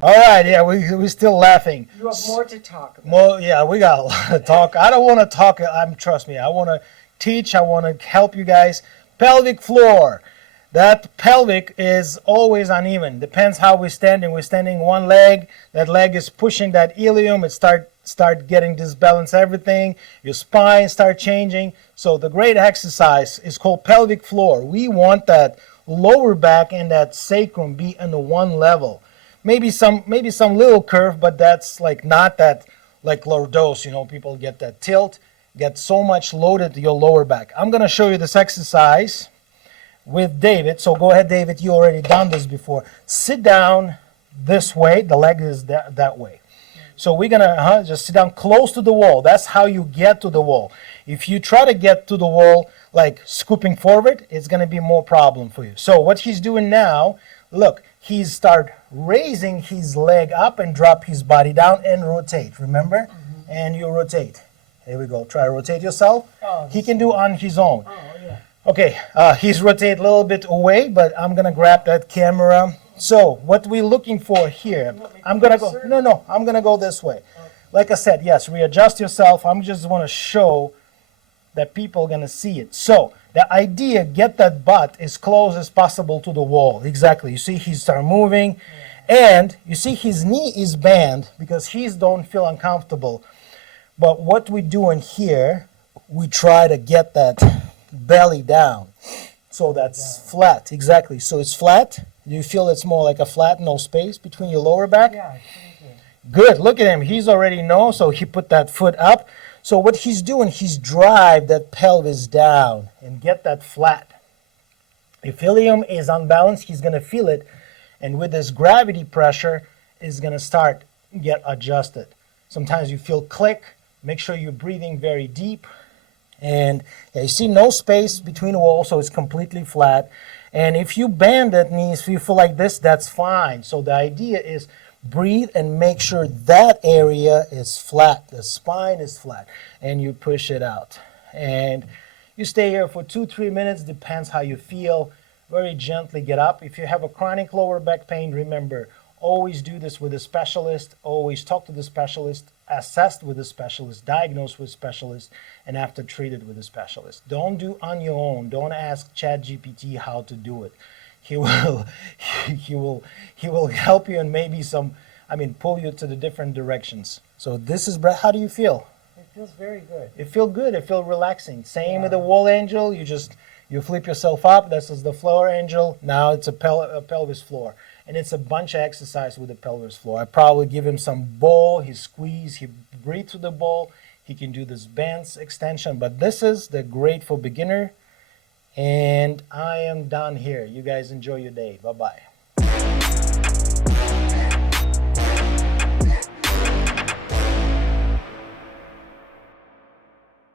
All right, yeah, we still laughing. You have more to talk about. Well, yeah, we got a lot to talk. I don't want to talk. Trust me. I want to teach. I want to help you guys. Pelvic floor. That pelvic is always uneven. Depends how we're standing. We're standing one leg. That leg is pushing that ilium. It start getting disbalance everything. Your spine start changing. So the great exercise is called pelvic floor. We want that lower back and that sacrum be on the one level. Maybe some little curve, but that's like not that like lordosis. People get that tilt, get so much loaded to your lower back. I'm gonna show you this exercise with David. So go ahead, David. You already done this before. Sit down this way. The leg is that way. So we're gonna just sit down close to the wall. That's how you get to the wall. If you try to get to the wall like scooping forward, it's gonna be more problem for you. So what he's doing now, look. He start raising his leg up and drop his body down and rotate. Remember? Mm-hmm. And you rotate. Here we go. Try to rotate yourself. Oh, he can do on his own. Oh, yeah. Okay. He's rotate a little bit away, but I'm gonna grab that camera. So what we're looking for here, I'm gonna go. No. I'm gonna go this way. Okay. Like I said, yes. Readjust yourself. I'm just want to show that people are gonna see it. So the idea, get that butt as close as possible to the wall. Exactly. You see he start moving, and you see his knee is bent because he don't feel uncomfortable. But what we're doing here, we try to get that belly down. So that's flat. Exactly. So it's flat. Do you feel it's more like a flat, no space between your lower back? Yeah. Good. Look at him. He's already know. So he put that foot up. So what he's doing, he's drive that pelvis down and get that flat. If ilium is unbalanced, he's going to feel it. And with this gravity pressure, is going to start get adjusted. Sometimes you feel click. Make sure you're breathing very deep. And yeah, you see no space between the walls, so it's completely flat. And if you bend that knee, if you feel like this, that's fine. So the idea is breathe and make sure that area is flat. The spine is flat. And you push it out. And you stay here for 2-3 minutes, depends how you feel. Very gently get up. If you have a chronic lower back pain, remember, always do this with a specialist. Always talk to the specialist, assessed with a specialist, diagnosed with a specialist, and after treated with a specialist. Don't do on your own. Don't ask ChatGPT how to do it. He will help you and maybe pull you to the different directions. So this is, how do you feel? It feels very good. It feels good. It feels relaxing. Same with the wall angel. You flip yourself up. This is the floor angel. Now it's a pelvis floor. And it's a bunch of exercise with the pelvis floor. I probably give him some ball. He squeeze. He breathe through the ball. He can do this bands extension. But this is the great for beginner. And I am done here. You guys enjoy your day. Bye-bye.